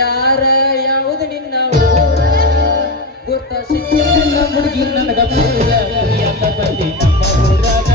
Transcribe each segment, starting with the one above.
ಯಾರ ಯಾವುದು ನಿನ್ನ ಊರ ಗುರ್ತ ಸಿಕ್ಕಿಲ್ಲ ಮುಡುಗಿ ನನಗ ಪೂರ ಅಂತ ಬಂದಿ ನಮ್ಮ ಊರಾಗ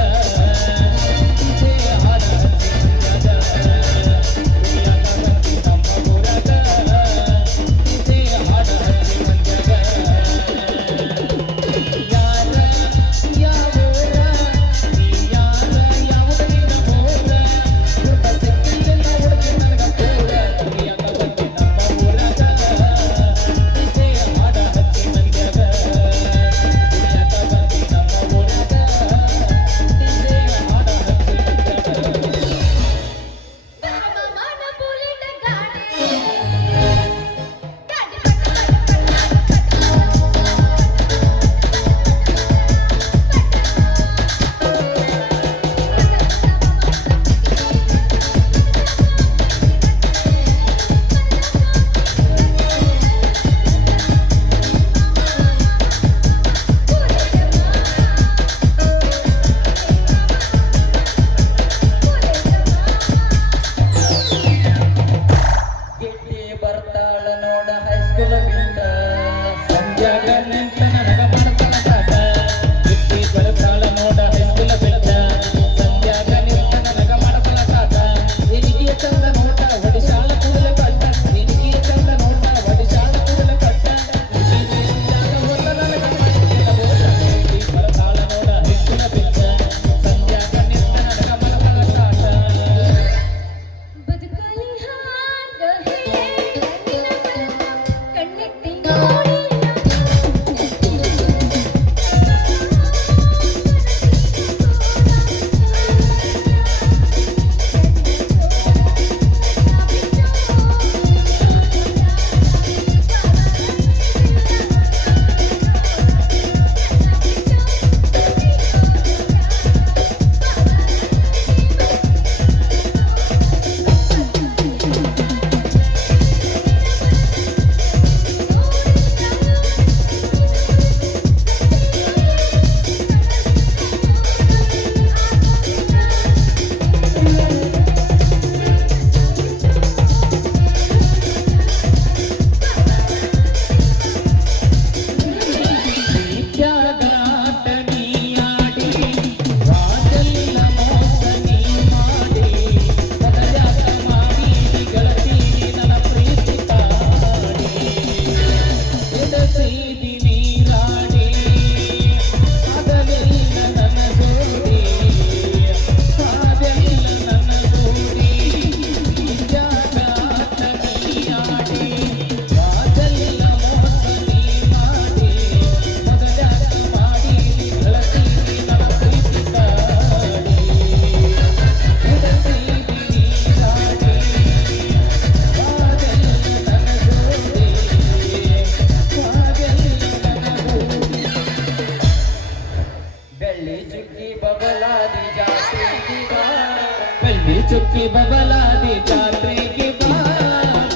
चुक्की बबला दी जात्रे की बात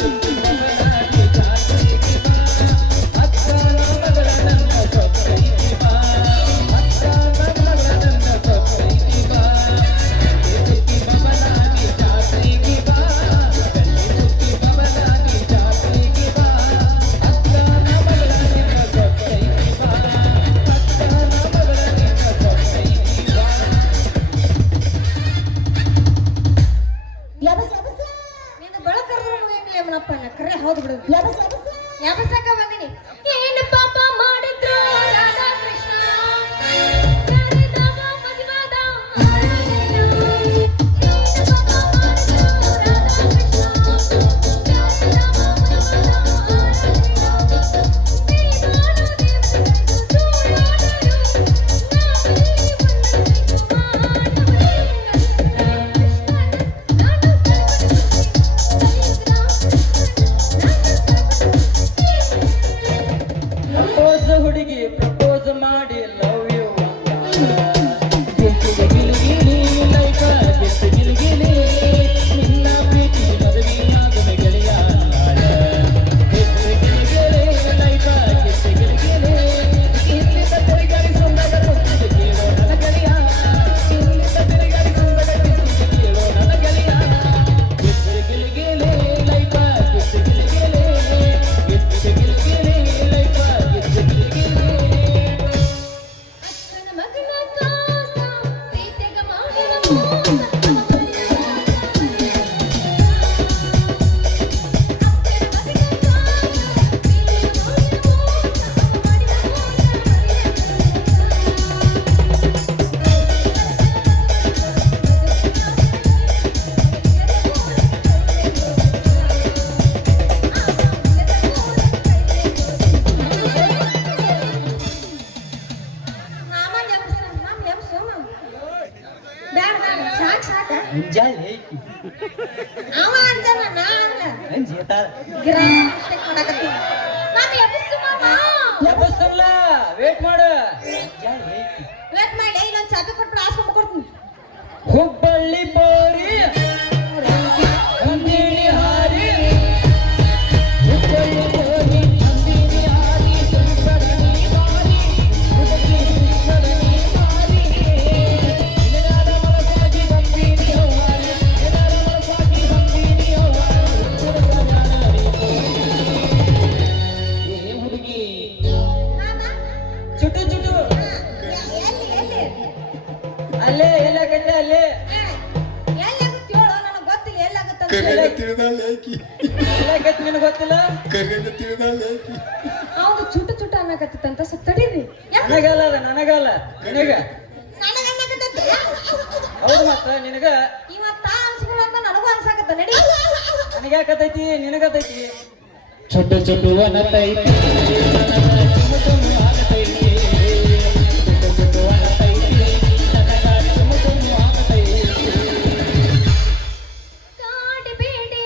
चुक्की बबला दी जात्रे की बात अच्छा नगरनंद सोपई की बात अच्छा नगरनंद सोपई की बात चुक्की बबला दी जात्रे की बात चुक्की बबला दी जात्रे की बात अच्छा नगरनंद सोपई की बात अच्छा नगरनंद सोपई की बात ಸಾಕ್ ಸಾಕ ಅಂಜಾಳ ಐಕಿ ಅವ ಅಂತಾನ ನಾ ಅಲ್ಲ ಅಂಜೇತಾಳ ಗಿರಾಕಿ ಮಿಸ್ಟೇಕ್ ಮಾಡಕತ್ತಿ ಮಾಮ ಎಬ್ಬಿಸು ಮಾಮ ಎಬ್ಬಸಲ್ಲ ವೇಟ್ ಮಾಡು ಅಂಜಾಳ ಐಕಿ ವೇಟ್ ಮಾಡಿ ಇಲ್ಲೊಂದು ಚಾಪೆ ಕೊಟ್ಬಿಡು ಆಸ್ಕೊಂಡ್ ಕೊಡ್ತೀನಿ ಹುಬ್ಬಳ್ಳಿ ಬೋರಿ ನಂದಿನಿ ಹಾರಿ ಹುಬ್ಬಳ್ಳಿ ಬೋರಿ ನಂದಿನಿ ಹಾರಿ ಸುಂದರಣಿ ಮಾರಿ ಹುಡುಗಿ ಸುಂದರಣಿ ಮಾರಿ ನಿನಗಾದ ಮಲಸಾಗಿ ಬಂದೀನಿ ಹಾರಿ ನಿನಗಾದ ಮಲಸಾಗಿ ಬಂದೀನಿ ಹಾರಿ ಏ ಹುಡುಗಿ ಮಾಮ ಚುಟು ಚುಟು ಎಲ್ಲಿ ಎಲ್ಲಿ ಅಲ್ಲೇ ಎಲ್ಲಾಗತ್ತೆ ಅಲ್ಲೇ ಎಲ್ಲಾಗುತ್ತೆ ಹೇಳು ನನಗೆ ಗೊತ್ತಿಲ್ಲ ಎಲ್ಲಾಗುತ್ತೆ ಕರೆನ ತಿಳಿದಲ್ಲ ಆಕಿ ಎಲ್ಲಾಗತ್ತೆ ನಿನಗೆ ಗೊತ್ತಿಲ್ಲ ಕರೆನ ತಿಳಿದಲ್ಲ ಆಕಿ ಅವ್ನು ಚುಟ್ಟು ಚುಟ್ಟು ಅನ್ನಕತ್ತಿತ್ತಂತ ಸ್ವಲ್ಪ ತಡೀರಿ ನನಗಲ್ಲ ನನಗಲ್ಲ ನಿನಗ ನನಗನ್ನಕತ್ತೈತಿ ಹೌದು ಮತ್ತ ನಿನಗ ಇವತ್ತ ಅನ್ಸ್ಕೊಳ್ಳಂತ ನನಗೂ ಅನ್ಸಾಕತ್ತ ನಡಿ ನನಗ್ಯಾಕತೈತಿ ನಿನಗತೈತಿ छोटे छोटे वनतैತಿ ಚುಮು ಚುಮು ಆಗತೈತಿ छोटे छोटे वनतೈತಿ ನನಗ ಚುಮು ಚುಮು ಆಗತೈತಿ ಕಾಡಿಬೇಡಿ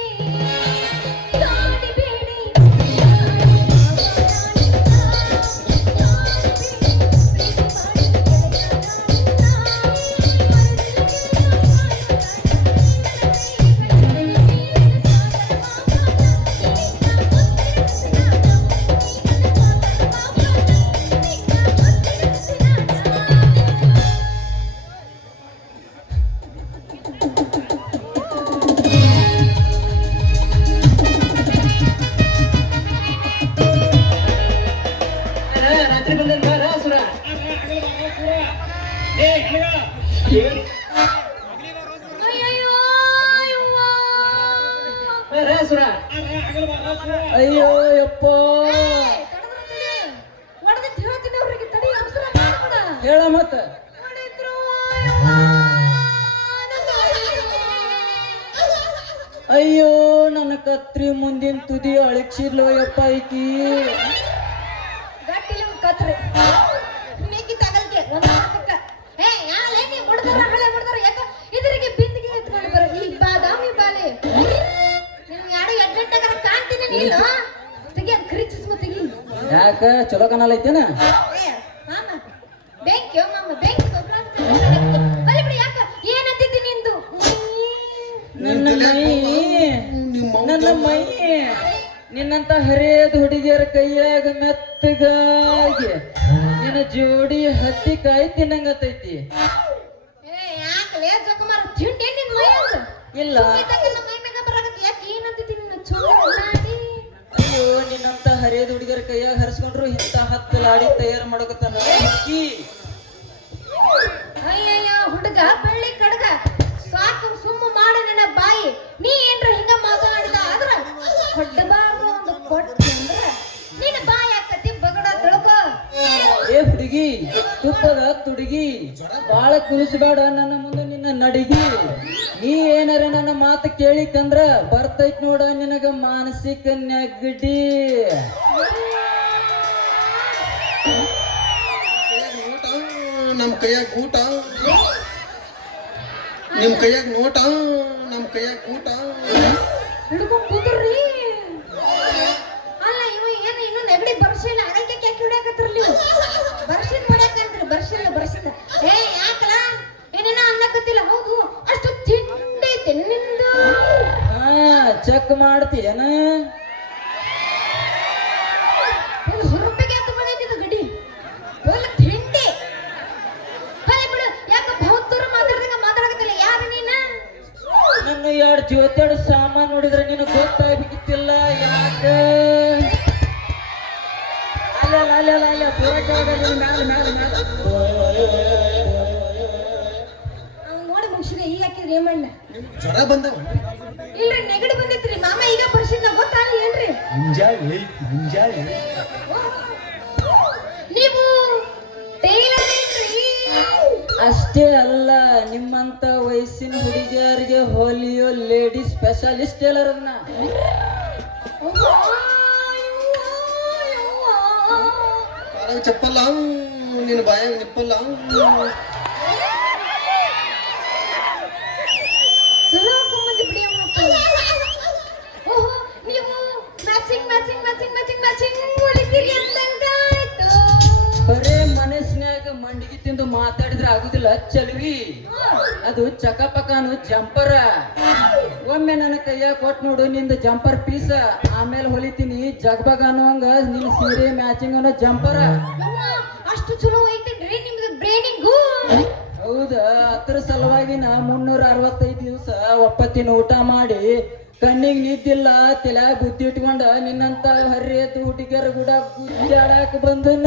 ರಾತ್ರಿ ಬಂದ ಸುರ ಅಯ್ಯಯ್ಯೋ ಸುರ ಅಯ್ಯೋ ಯಪ್ಪ ಹೊಡೆದಿತ್ತು ಹೇಳ್ತೀನಿ ಅವ್ರಿಗೆ ತಡಿ ಅವಸರ ಮಾಡ್ಬೇಡ ಹೇಳ ಮತ್ತ ಹೊಡೆದ್ರು ಅಯ್ಯೋ ನನ್ನ ಕತ್ರಿ ಮುಂದಿನ ತುದಿ ಅಳಕ್ಷಿರ್ಲೋ ಯಪ್ಪ ಐಕಿ ಗಟ್ಟಿಲಿ ಒಂದು ಕತ್ರಿ ಮೇಕಿ ತಗಲ್ಗೆ ಒಂದು ಹಾಕಕ್ಕ ಏ ಯಾಳೆ ನೀ ಹೊಡೆದಾರ ಹಳೆ ಹೊಡೆದಾರ ಯಾಕ ಇದರಿಗೆ ಬಿಂದಿಗೆ ಎತ್ಕೊಂಡು ಬರ ಈ ಬಾದಾಮಿ ಬಾಲೆ ನಿಮ್ಗೆ ಯಾರು ಎಡ್ಡೆಟ್ಟಾಗರ ಕಾಣ್ತೀನಿ ನೀನು ತೆಗಿ ಅದು ಖರೀಚಿಸ್ಮ ತೆಗಿ ಯಾಕ ಚಲೋ ಕನಲ್ ಐತೇನ ಏ ಮಾಮ ಬೆಂಕಿ ಮಾಮ ಬೆಂಕಿ ಬಲಿ ಬಿಡಿ ಯಾಕ ಏನಂತಿದ್ದಿ ನಿಂದು ನನ್ನ ಮೈ ನನ್ನ ಮೈ ನಿನ್ನಂತ ಹರಿಯದ ಹುಡುಗಿಯರ ಕೈಯಾಗ ಮೆತ್ತಗಾಗಿ ನಿನ್ನ ಜೋಡಿ ಹತ್ತಿ ಕಾಯಿ ತಿನ್ನಂಗತೈತಿ ಏ ಯಾಕಲೇ ಜೋಕುಮಾರ ತಿಂಡಿ ನಿನ್ ಮೈ ಅಂತ ಇಲ್ಲ ಸುಮ್ಮಿದ್ದಂಗೆ ನಮ್ಮ ಮೈ ಮ್ಯಾಗ ಬರಾಕತ್ತಿ ಯಾಕೆ ಏನಂತಿದ್ದಿ ನಿನ್ನ ಚುಂಡಿ ಮಾಡಿ ಅಯ್ಯೋ ನಿನ್ನಂತ ಹರಿಯದ ಹುಡುಗಿಯರ ಕೈಯಾಗ ಹರಿಸ್ಕೊಂಡ್ರು ಇಂತ ಹತ್ತು ಲಾಡಿ ತಯಾರು ಮಾಡಕತ್ತಾನ ಅಕ್ಕಿ. ಅಯ್ಯಯ್ಯೋ ಹುಡುಗ ಬೆಳ್ಳಿ ಕಡಗ ಸಾಕು ಸುಮ್ಮ ಮಾಡ ನನ್ನ ಬಾಯಿ ನೀ ಏನ್ರ ಹಿಂಗ ಮಾತಾಡಿದ ಆದ್ರ ಹೊಡ್ಡಬಾರ್ದು ಒಂದು ಕೊಟ್ಟಿ ಅಂದ್ರ ನಿನ್ನ ಬಾಯಿ ಆಕತಿ ಬಗಡ ತಿಳ್ಕೊ ಏ ಹುಡುಗಿ ತುಪ್ಪದ ತುಡುಗಿ ಬಾಳ ಕುಣಿಸ್ಬೇಡ ನನ್ನ ಮುಂದೆ ನಿನ್ನ ನಡಿಗಿ ನೀ ಏನಾರ ನನ್ನ ಮಾತು ಕೇಳಿಕಂದ್ರ ಬರ್ತೈತ್ ನೋಡ ನಿನಗ ಮಾನಸಿಕ ನೆಗಡಿ ನಮ್ಮ ಕೈಯಾಗ ಊಟ ನಿಮ್ಮ ಕೈಯಾಗ ನೋಟ ನಮ್ಮ ಕೈಯಾಗ ಊಟ ಹಿಡ್ಕೊಂಡ್ ಕುಂದ್ರಿ ಅಲ್ಲ ಇವ ಏನ ಇನ್ನು ನೆಗಡಿ ಬರ್ಸಿಲ್ಲ ಅಗಲ್ಕೆ ಕ್ಯಾಕ್ ಹಿಡಿಯಾಕತ್ರಲ್ಲ ನೀವು ಬರ್ಸಿನ್ ಹೊಡ್ಯಾಕಂತ್ರಿ ಬರ್ಸಿಲ್ಲ ಏ ಯಾಕಲ ಏನೇನ ಅನ್ನಕತ್ತಿಲ್ಲ ಹೌದು ಅಷ್ಟು ತಿಂಡೈತೆ ನಿಂದು ಹಾ ಚೆಕ್ ಮಾಡ್ತೀಯನ ಒಂದು ಹುರುಪಿಗೆ ಎತ್ತು ಬಂದೈತಿದ ಗಡಿ ಒಂದು ತಿಂಡಿ ಹೇ ಬಿಡು ಯಾಕ ಭೌತರು ಮಾತಾಡ್ದಂಗ ಮಾತಾಡಕತ್ತಿಲ್ಲ ಯಾರು ನೀನ ನನ್ನ ಎರಡು ಜೊತೆಡು ಸಾಮಾನು ನೋಡಿದ್ರೆ ನಿನಗೆ ಗೊತ್ತಾಗ್ಬೇಕಿತ್ತಿಲ್ಲ ಯಾಕ ಅಲ್ಲ ಪೂರ ಕೆಳಗಡೆ ಮ್ಯಾಲ ಅವ್ನು ನೋಡಿ ಮುಗಿಸಿದೆ ಈಗ ಹಾಕಿದ್ರಿ ಏನ್ ಮಾಡ್ಲ ನಿಮ್ಗೆ ಜ್ವರ ಬಂದವ ಇಲ್ರಿ ನೆಗಡಿ ಬಂದೈತ್ರಿ ಮಾಮ ಈಗ ಬರ್ಸಿದ್ನ ಗೊತ್ತಾಗ ಏನ್ರಿ ಮುಂಜಾನೆ ನೀವು ಟೈಲರ್ ಏನ್ರಿ ಅಷ್ಟೇ ಅಲ್ಲ ನಿಮ್ಮಂತ ವಯಸ್ಸಿನ ಹುಡುಗಿಯರಿಗೆ ಹೊಲಿಯೋ ಲೇಡಿ ಸ್ಪೆಷಲಿಸ್ಟ್ ಟೇಲರ್ನ ಕಾಲಾಗ ಚಪ್ಪಲ್ಲ ನಿನ್ನ ಬಾಯಾಗ ನಿಪ್ಪಲ್ಲ ಮಂಡಿಗೆ ತಿಂದು ಮಾತಾಡಿದ್ರೆ ಆಗುದಿಲ್ಲ ಚಲ್ವಿ. ಅದು ಚಕಪಕಾನು ಜಂಪರ. ಒಮ್ಮೆ ನನ್ನ ಕೈಯಾಗ ಕೊಟ್ಟು ನೋಡು ನಿಂದ ಜಂಪರ್ ಪೀಸ, ಆಮೇಲೆ ಹೊಲಿತೀನಿ ಜಗ್ಬಗ ಅನ್ನುವಂಗ ನಿನ್ ಸೀರೆ ಮ್ಯಾಚಿಂಗ್ ಅನ್ನೋ ಜಂಪರ. ಅಷ್ಟು ಚಲೋ ಐತೇನ್ರಿ ನಿಮ್ದು ಬ್ರೇನಿಂಗು? ಹೌದಾ, ಅದ್ರ ಸಲುವಾಗಿ ನಾ 365 ದಿವಸ ಒಪ್ಪತ್ತಿನ ಊಟ ಮಾಡಿ ಕಣ್ಣಿಗೆ ನಿದ್ದಿಲ್ಲ ತಲೆ ಬುದ್ಧಿ ಇಟ್ಕೊಂಡ ನಿನ್ನಂತ ಹರ್ರಿ ಎದ್ದು ಹುಡುಗಿಯರ ಕೂಡ ಗುದ್ದಾಡಾಕ ಬಂದನ.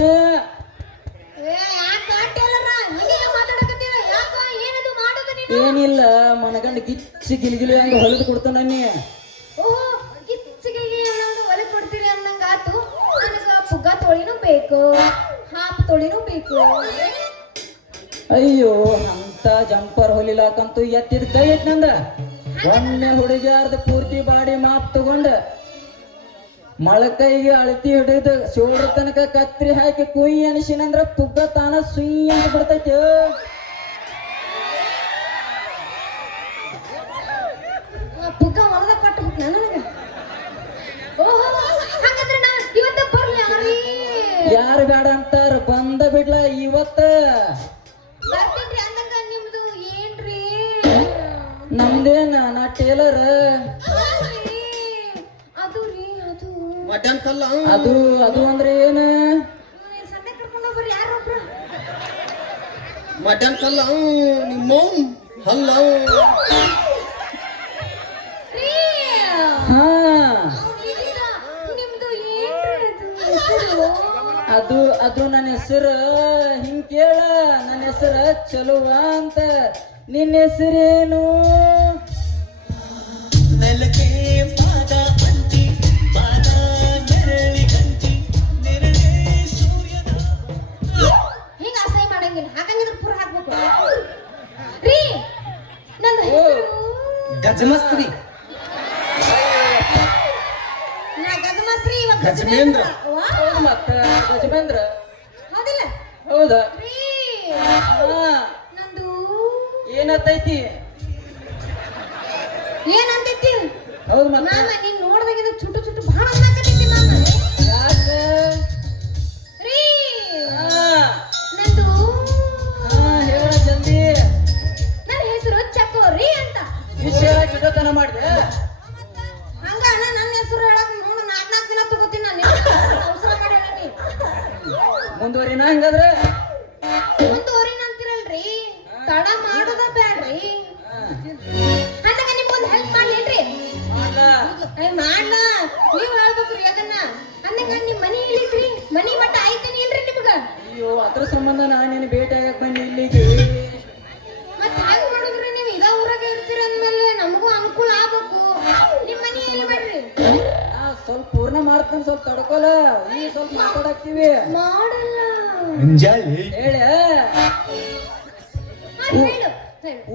ಏನಿಲ್ಲ ಮನಗಂಡ ಗಿಚ್ಚಿ ಗಿಲಿಗಿಲಿ ಹಂಗ ಹೊಲಿದು ಕೊಡ್ತಾನ ನೀ. ಓಹೋ, ಕಿಚ್ಚಿಗೆ ಹೊಲಕ್ ಕೊಡ್ತೀರಿ ಅನ್ನಂಗಾತು. ನನಗ ಪುಗ್ಗ ತೊಳಿನೂ ಬೇಕು, ಹಾಪ್ ತೊಳಿನೂ ಬೇಕು. ಅಯ್ಯೋ, ಅಂತ ಜಂಪರ್ ಹೊಲಿಲಾಕಂತೂ ಎತ್ತಿದ ಕೈ ಐತ್ ನಂದ. ಒಮ್ಮೆ ಹುಡುಗಿಯಾರ್ದ ಪೂರ್ತಿ ಬಾಡಿ ಮಾಪ್ ತಗೊಂಡ ಮೊಳಕೈಗೆ ಅಳತಿ ಹಿಡಿದು ಶೋಲ್ಡರ್ ತನಕ ಕತ್ರಿ ಹಾಕಿ ಕುಯ್ ಅನಿಸಿನಂದ್ರ ಪುಗ್ಗ ತಾನ ಸುಯ್ ಅಂತ ಬಿಡ್ತೈತಿ. ಪುಗ್ಗ ಹೊಲದ ಕೊಟ್ಬಿಟ್ನ ನನಗ. ಓಹೋ, ಹಾಗಾದ್ರೆ ನಾ ಇವತ್ತ ಬರ್ಲಿ? ಯಾರು ಬೇಡ ಅಂತಾರ, ಬಂದ ಬಿಡ್ಲ ಇವತ್ತ. ಬರ್ತೀನ್ರಿ ಅಂದಂಗ ನಿಮ್ದು ಏನ್ರಿ? ನಮ್ದೇನ ನಾ ಟೇಲರ್. ಅದು ರೀ, ಅದು ಮಡ್ಯಾನ್ ಕಲ್ಲ ಅದು ಅದು ಅಂದ್ರೆ ಏನ? ಸಂಡೆ ಕರ್ಕೊಂಡು ಹೋಗ್ಬರ್ರಿ ಯಾರೊಬ್ರು. ಮಡ್ಯಾನ್ ಕಲ್ಲ ನಿಮ್ಮ ಹಲ್ಲ. ರೀ, ಹಾ, ಅವ್ನಿದ್ದೀರಾ? ನಿಮ್ದು ಏನ್ರಿ ಅದು ಹೆಸರು? ಅದು ಅದು ನನ್ನ ಹೆಸರು. ಹಿಂಗ್ ಕೇಳ, ನನ್ನ ಹೆಸರ ಚಲುವ ಅಂತ. ನಿನ್ನ ಹೆಸರೇನು? ನೆಲಕ್ಕೆ ಪಾದ ಅಂಟಿ ಪಾದ ನೆರಳಿ ಗಂಟಿ ನೆರಳೆ ಸೂರ್ಯನ. ಹಿಂಗ ಅಸಹ್ಯ ಮಾಡಂಗಿಲ್ಲ, ಹಾಕಂಗಿದ್ರೆ ಪೂರ ಹಾಕ್ಬೇಕು. ರೀ, ನನ್ನ ಹೆಸರು ಗಜಮಸ್ತ್ರಿ. ನಾ ಗಜಮಶ್ರೀ, ಇವಾಗ ಗಜಮೇಂದ್ರ. ವಾ, ಹೌದು ಮತ್ತ ಗಜಮೇಂದ್ರ. ಹೌದಿಲ್ಲ ಹೌದಾ? ರೀ? ಹಾ, ನಂದು ಏನತ್ತೈತಿ? ಏನಂತೈತಿ? ಹೌದು ಮತ್ತ ಮಾಮ, ನೀನ್ ನೋಡ್ದಾಗಿಂದ ಚುಟ್ಟು ಚುಟ್ಟು ಬಹಳ ಅನ್ನಕತ್ತೈತಿ ಮಾಮ. ಯಾಕ? ರೀ, ಹಾ, ನಂದು ಹಾ, ಹೇಳ ಜಲ್ದಿ. ನನ್ನ ಹೆಸರು ಚಕೋರಿ ಅಂತ. ವಿಷಯ ಗಿಡತನ ಮಾಡಿದೆ. ಹಂಗ ಅಣ್ಣ ನನ್ನ ಹೆಸರು ಹೇಳಕ್ ನೋಡು 4 ದಿನ ತಗೋತೀನಿ ನಾನು. ಅವಸರ ಮಾಡಿ ಹೇಳಿ. ಮುಂದುವರಿನ ಹಂಗಾದ್ರೆ. ಮುಂದುವರಿನ ಅಂತಿರಲ್ರಿ, ತಡ ಮಾಡೋದ ಬ್ಯಾಡ್ರಿ. ಹಾ, ಅಂದಾಗ ನಿಮ್ಗೊಂದು ಹೆಲ್ಪ್ ಮಾಡ್ಲೇನ್ರಿ? ಮಾಡ್ಲಾ? ಮಾಡ್ಲಾ, ನೀವ್ ಹೇಳ್ಬೇಕ್ರಿ ಅದನ್ನ. ಅಂದಂಗ ನಿಮ್ ಮನಿ ಇಲ್ಲಿದ್ರಿ, ಮನಿ ಮಟ್ಟ ಆಯ್ತೇನಿ ಇಲ್ರಿ ನಿಮ್ಗ? ಅಯ್ಯೋ, ಅದ್ರ ಸಂಬಂಧ ನಾನೇನು ಭೇಟಿ ಆಗಕ್ ಬನ್ನಿ ಇಲ್ಲಿಗೆ. ಮತ್ ಹೆಂಗ್ ಮಾಡುದ್ರಿ? ನೀವ್ ಇದ ಊರಾಗ ಇರ್ತೀರ ಅಂದ್ಮೇಲೆ ನಮಗೂ ಅನುಕೂಲ ಆಗ್ಬೇಕು. ನಿಮ್ ಮನಿ ಎಲ್ಲಿ ಮಾಡ್ರಿ? ಸ್ವಲ್ಪ ಪೂರ್ಣ ಮಾಡ್ತಾನೆ, ಸ್ವಲ್ಪ ತಡ್ಕೊಲ. ಈ ಸ್ವಲ್ಪ ಮಾತಾಡಕ್ತಿವಿ. ಮಾಡಲ್ಲ. ಮುಂಜಾನೆ ಹೇಳ. ಹೇಳು ಹೇಳು.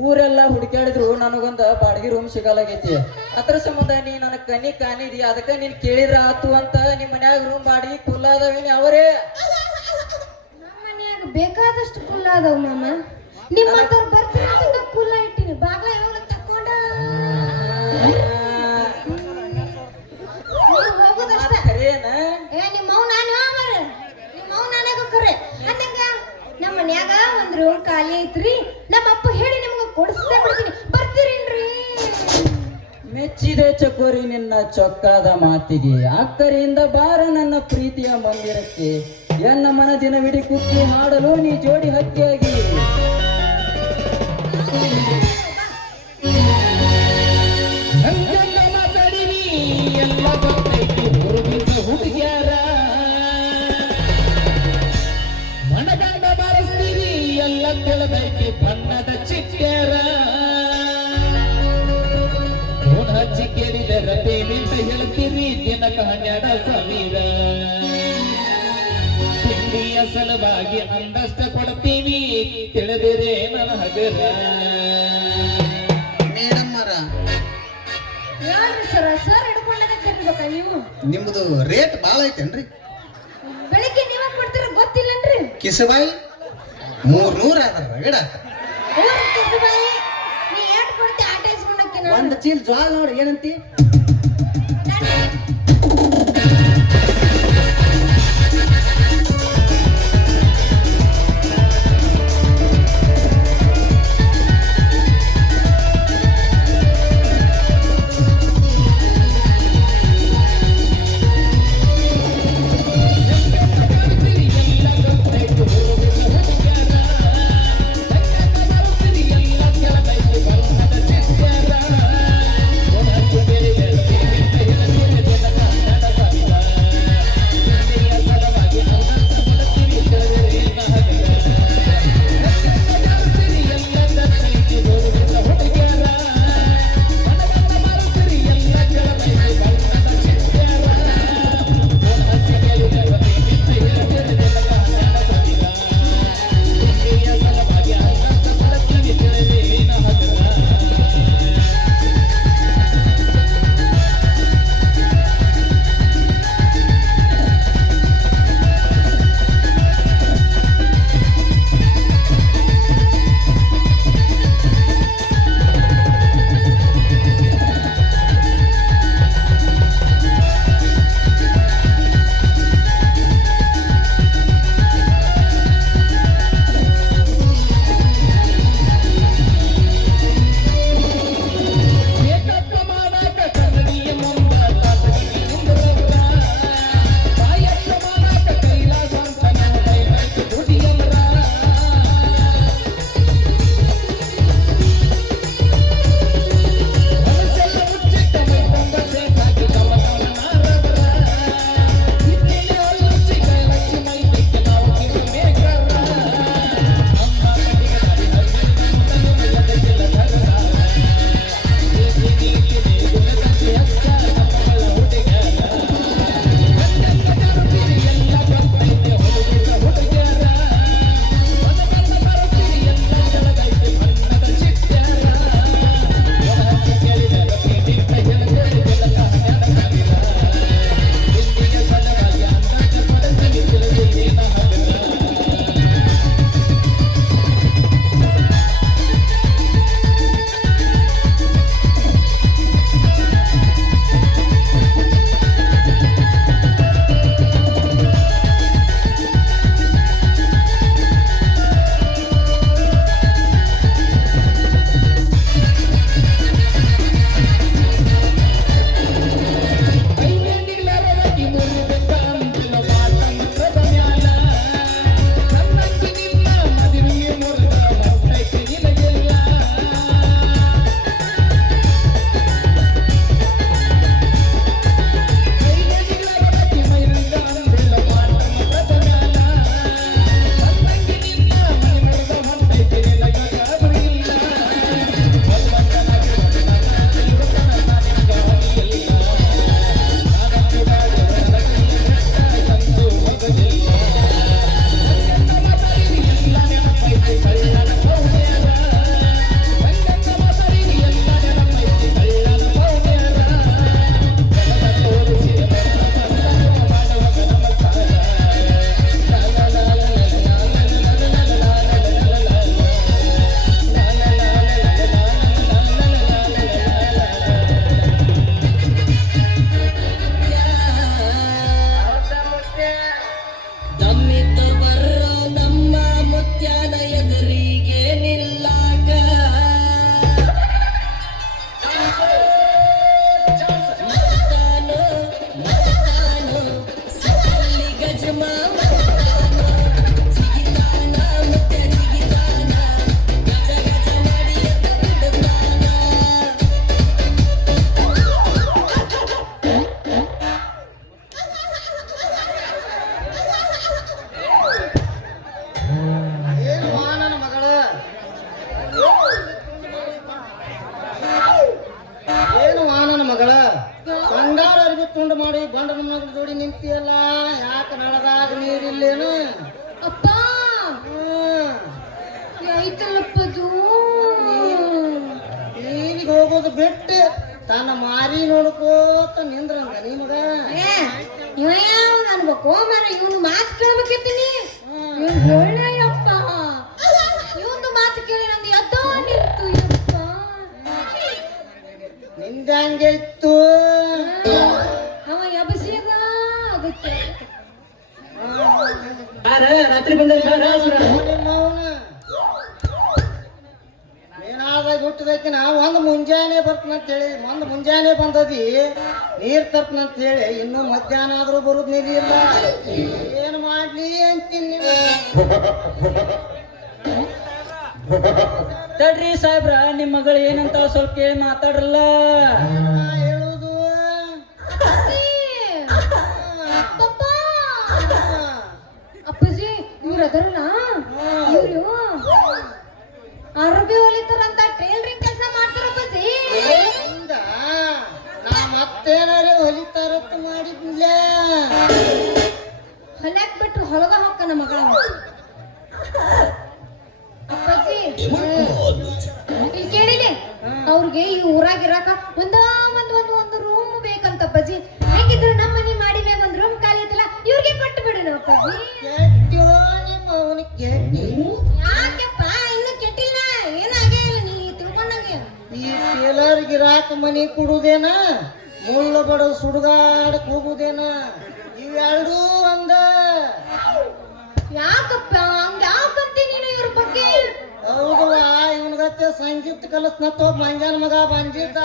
ಊರೆಲ್ಲ ಹುಡುಕಾಡಿದ್ರು ನನಗೊಂದ ಬಾಡಿಗೆ ರೂಮ್ ಸಿಗಲಾಗೈತಿ. ಅದ್ರ ಸಂಬಂಧ ನೀ ನನ್ನ ಕನಿ ಕಾಣಿದಿ, ಅದಕ್ಕ ನೀನ್ ಕೇಳಿದ್ರ ಆತು ಅಂತ ನಿಮ್ ಮನ್ಯಾಗ ರೂಮ್ ಬಾಡಿಗೆ ಕುಲ್ಲ ಅದಾವೇನಿ ಅವರೇ? ನಮ್ಮ ಮನ್ಯಾಗ ಬೇಕಾದಷ್ಟು ಕುಲ್ಲ ಅದಾವ ಮಾಮ. ನಿಮ್ಮಂತವ್ರು ಬರ್ತೀರ ಅಂತ ಕುಲ್ಲ ಇಟ್ಟಿನಿ. ಬಾಗ್ಲ ಯಾವಾಗ ತಕೊಂಡ ಹೋಗುದಷ್ಟ. ಖರೇನ? ನಿಮ್ಮವ್ ನಾನು ಆಮೇಲೆ ನಿಮ್ಮವ್ ನಾನಾಗ ಕರೆ ಅಂದಂಗ ನಮ್ಮ ಮನ್ಯಾಗ ಒಂದ್ ರೂಮ್ ಖಾಲಿ ಐತ್ರಿ. ನಮ್ಮ ಅಪ್ಪ ಹೇಳಿ ನಿಮ್ಗ ಕೊಡಿಸ್ತಾ ಬಿಡ್ತೀನಿ, ಬರ್ತೀರೇನ್ರಿ? ಮೆಚ್ಚಿದೆ ಚಕೋರಿ ನಿನ್ನ ಚೊಕ್ಕಾದ ಮಾತಿಗೆ, ಅಕ್ಕರಿಂದ ಬಾರ ನನ್ನ ಪ್ರೀತಿಯ ಮಂದಿರಕ್ಕೆ. ಎನ್ನ ಮನದಿನವಿಡಿ ಕುಕ್ಕಿ ಹಾಡಲು ನೀ ಜೋಡಿ ಹಕ್ಕಿಯಾಗಿ. ಎಲ್ಲ ಬರ್ತೈತಿ ಹುಡುಗಿಸ ಹುಡುಗ್ಯಾರ, ಮನಗಂಡ ಬಾರಿಸ್ತೀರಿ ಎಲ್ಲ ಕೆಳದೈತಿ ಬಣ್ಣದ ಚಿಕ್ಕ್ಯಾರ. ಫೋನ್ ಹಚ್ಚಿ ಕೇಳಿದರ ಬೇಬಿಂತ ಹೇಳ್ತೀರಿ ದಿನಕ 12 ಸಾವಿರ. ತಿಂಡಿಯ ಸಲುವಾಗಿ ಅಂದಷ್ಟ ಕೊಡ್ತೀವಿ, ತಿಳಿದಿರೇ ನನ್ನ ಹಗರ. ಮೇಡಮ್ ಅವರ ಹೇಳ್ರಿ ಸರ್, ಸರ್ ಹಿಡ್ಕೊಂಡಾಗ ಕರಿಬೇಕಾ ನೀವು? ನಿಮ್ದು ರೇಟ್ ಭಾಳ ಐತೇನ್ರಿ? ಬೆಳಿಗ್ಗೆ ನೀವ ಕೊಡ್ತೀರ ಗೊತ್ತಿಲ್ಲನ್ರಿ? ಕಿಸಬಾಯಿ 300 ಅದ ರಗಡ. ನೀ ಏಟ್ ಕೊಡ್ತಿ ಆಟ ಇಸ್ಕೊಂಡಕ್ಕೆ ಒಂದು ಚೀಲ ಜ್ವಾಳ ನೋಡಿ ಏನಂತಿ? ಐತಲ್ಲಪ್ಪದು ನೀರಿಗೆ ಹೋಗೋದು ಬಿಟ್ಟು ತನ್ನ ಮಾರಿ ನೋಡ್ಕೋತ ನಿಂದ್ರಂಗ ನೀ ಮಗ ಇವ ಯಾವ ಅನ್ಬೇಕು ಮರ ಇವನು ಮಾತು ಕೇಳ್ಬೇಕಿತ್ತೀನಿ ಇವನ್ ಒಳ್ಳೆಯಪ್ಪ ಇವನು ಮಾತು ಕೇಳಿ ನಂದು ಎದ್ದೋ ನಿಂತು ಯಪ್ಪ ನಿಂದ ಹಂಗೆ ಇತ್ತು ಅವ ಎಬಸಿದ ಅದಕ್ಕೆ ರಾತ್ರಿ ಬಂದ ಏನಾದಾಗ ಹುಟ್ಟದೈತಿ ನಾ ಒಂದು ಮುಂಜಾನೆ ಬರ್ತನಂತೇಳಿ ಒಂದು ಮುಂಜಾನೆ ಬಂದದಿ ನೀರ್ ತರ್ತನಂತೇಳಿ ಇನ್ನು ಮಧ್ಯಾಹ್ನ ಆದ್ರೂ ಬರುದ್ ನಿಧಿ ಇಲ್ಲ ಏನ್ ಮಾಡ್ಲಿ ಅಂತೀನಿ ತಡ್ರಿ ಸಾಹೇಬ್ರ ನಿಮ್ ಮಗಳು ಏನಂತ ಸ್ವಲ್ಪ ಕೇಳಿ ಮಾತಾಡ್ರಲ್ಲ ಹೇಳುದು ಅಪ್ಪಾಜಿ ಇವ್ರು ಅದರಲ್ಲ ಇವ್ರು ಅರಬಿ ಹೊಲಿತಾರಂತ ಟೈಲರಿಂಗ್ ಕೆಲಸ ಮಾಡ್ತಾರ ಅಪ್ಪಾಜಿ ಹಿಂದ ನಾ ಮತ್ತೇನಾರ ಹೊಲಿತಾರತ್ತ ಮಾಡಿದ್ನಿಲ್ಲ ಹೊಲ್ಯಾಕ್ ಬಿಟ್ಟು ಹೊಲಗ ಹೊಕ್ಕನ ಮಗಳ ಅಪ್ಪಾಜಿ ಇಲ್ಲಿ ಕೇಳಿಲಿ ಅವ್ರಿಗೆ ಈ ಊರಾಗ ಇರಾಕ ಒಂದು ರೂಮ್ ಬೇಕಂತ ಅಪ್ಪಾಜಿ ಹೆಂಗಿದ್ರು ನಮ್ಮ ಮನೆ ಮಾಡಿವೆ ಒಂದ್ ರೂಮ್ ಖಾಲಿ ಐತಲ್ಲ ಇವ್ರಿಗೆ ಕೊಟ್ಟು ಬಿಡೋಣ ಅಪ್ಪಾಜಿ ಕೆಟ್ಟೋ ನಿಮ್ಮ ಅವನ ಕೆಟ್ಟಿ ಯಾಕೆಪ್ಪ ಇನ್ನು ಕೆಟ್ಟಿಲ್ಲ ಏನಾಗೇ ಇಲ್ಲ ನೀ ತಿಳ್ಕೊಂಡಂಗೆ ಈ ಟೇಲರ್ ಗಿರಾಕ ಮನಿ ಕುಡುದೇನ ಮುಳ್ಳ ಬಡ ಸುಡುಗಾಡಕ್ ಹೋಗುದೇನ ಇವೆರಡೂ ಒಂದ ಯಾಕಪ್ಪ ಹಂಗ ಯಾಕಂತಿ ನೀನು ಇವ್ರ ಬಗ್ಗೆ ಹೌದವ ಇವನ್ಗತ್ತೆ ಸಂಗೀತ ಕಲಸ್ನತ್ತ ಒಬ್ಬ ಮಂಗ್ಯಾನ ಮಗ ಬಂದಿದ್ದ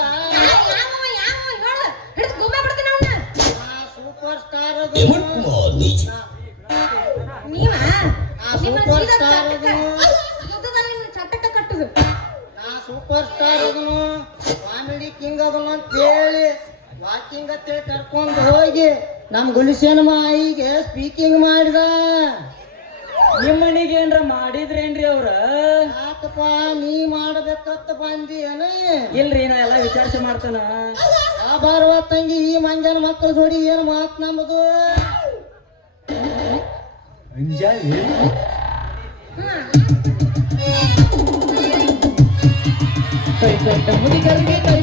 ಯಾವ ನೋಡು ಹಿಡಿದು ಗುಮ್ಮ ಬಿಡ್ತೀನಿ ಅವನ್ನ ಸೂಪರ್ ಸ್ಟಾರ್ ಅದು ನೀವ ಆ ಸೂಪರ್ ಸ್ಟಾರ್ ಅದು ಚಟಕ ಕಟ್ಟುದು ನಾ ಸೂಪರ್ ಸ್ಟಾರ್ ಅದನು ಕಾಮಿಡಿ ಕಿಂಗ್ ಅದನು ಅಂತೇಳಿ ವಾಕಿಂಗ್ ಅಂತೇಳಿ ಕರ್ಕೊಂಡು ಹೋಗಿ ನಮ್ ಗುಲಿಸೇನ ಮಾಯಿಗೆ ಸ್ಪೀಕಿಂಗ್ ಮಾಡಿದ ನಿಮ್ ಮನಿಗೆ ಏನ್ರ ಮಾಡಿದ್ರೇನ್ರಿ ಅವ್ರ ಯಾಕಪ್ಪ ನೀ ಮಾಡಬೇಕತ್ತ ಬಂದಿ ಏನ ಇಲ್ರಿ ನಾ ಎಲ್ಲಾ ವಿಚಾರಿಸಿ ಮಾಡ್ತಾನ ಆ ಬಾರವ ತಂಗಿ ಈ ಮಂಜನ ಮಕ್ಕಳ ಜೋಡಿ ಏನು ಮಾತ್ ನಮ್ಮದು ಮುದುಕರಿಗೆ ಕೈ